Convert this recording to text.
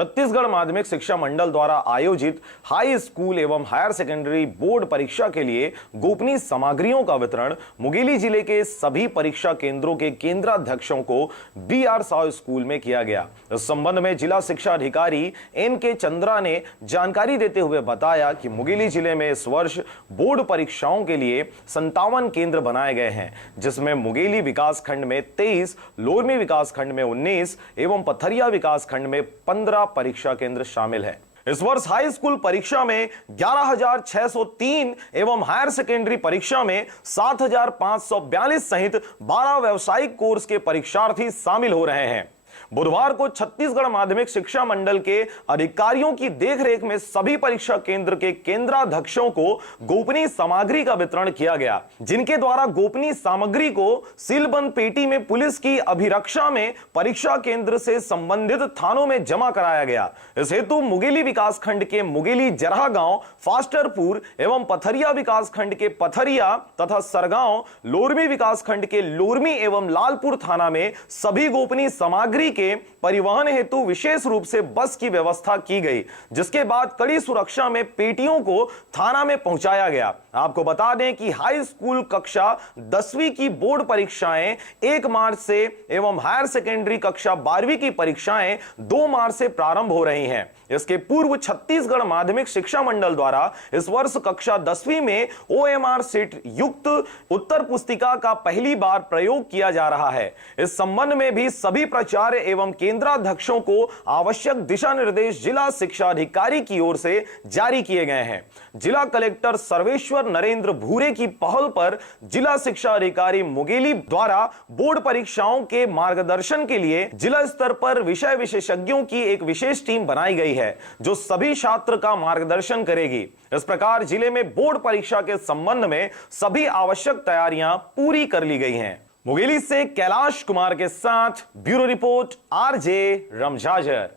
छत्तीसगढ़ माध्यमिक शिक्षा मंडल द्वारा आयोजित हाई स्कूल एवं हायर सेकेंडरी बोर्ड परीक्षा के लिए गोपनीय सामग्रियों का वितरण मुंगेली जिले के सभी परीक्षा केंद्रों के केंद्राध्यक्षों को BR साव स्कूल में किया गया। इस संबंध में जिला शिक्षा अधिकारी NK चंद्रा ने जानकारी देते हुए बताया कि मुंगेली जिले में इस वर्ष बोर्ड परीक्षाओं के लिए 57 केंद्र बनाए गए हैं, जिसमें मुंगेली विकास खंड में 23, लोरमी विकास खंड में 19 एवं पथरिया विकास खंड में 15 परीक्षा केंद्र शामिल है। इस वर्ष हाई स्कूल परीक्षा में 11,603 एवं हायर सेकेंडरी परीक्षा में 7,542 सहित 12 व्यावसायिक कोर्स के परीक्षार्थी शामिल हो रहे हैं। बुधवार को छत्तीसगढ़ माध्यमिक शिक्षा मंडल के अधिकारियों की देखरेख में सभी परीक्षा केंद्र के केंद्राध्यक्षों को गोपनीय सामग्री का वितरण किया गया, जिनके द्वारा गोपनीय सामग्री को सीलबंद पेटी में पुलिस की अभिरक्षा में परीक्षा केंद्र से संबंधित थानों में जमा कराया गया। इस हेतु मुंगेली विकास खंड के मुंगेली जरहा गांव, फास्टरपुर एवं पथरिया विकास खंड के पथरिया तथा सरगांव, लोरमी विकास खंड के लोरमी एवं लालपुर थाना में सभी गोपनीय सामग्री के परिवहन हेतु विशेष रूप से बस की व्यवस्था की गई, जिसके बाद कड़ी सुरक्षा में पेटियों को थाना में पहुंचाया गया। आपको बता दें कि हाई स्कूल कक्षा 10वीं की बोर्ड परीक्षाएं 1 मार्च से एवं हायर सेकेंडरी कक्षा 12वीं की परीक्षाएं 2 मार्च से प्रारंभ हो रही हैं। इसके पूर्व छत्तीसगढ़ माध्यमिक शिक्षा मंडल द्वारा इस वर्ष कक्षा 10वीं में OMR सीट युक्त उत्तर पुस्तिका का पहली बार प्रयोग किया जा रहा है। इस संबंध में भी सभी प्राचार्य एवं केंद्राध्यक्षों को आवश्यक दिशा निर्देश जिला शिक्षा अधिकारी की ओर से जारी किए गए हैं। जिला कलेक्टर सर्वेश्वर नरेंद्र भूरे की पहल पर जिला शिक्षा अधिकारी मुंगेली द्वारा बोर्ड परीक्षाओं के मार्गदर्शन के लिए जिला स्तर पर विषय विशेषज्ञों की एक विशेष टीम बनाई गई है, जो सभी छात्र का मार्गदर्शन करेगी। इस प्रकार जिले में बोर्ड परीक्षा के संबंध में सभी आवश्यक तैयारियां पूरी कर ली गई हैं। मुंगेली से कैलाश कुमार के साथ ब्यूरो रिपोर्ट RJ रमझाझर।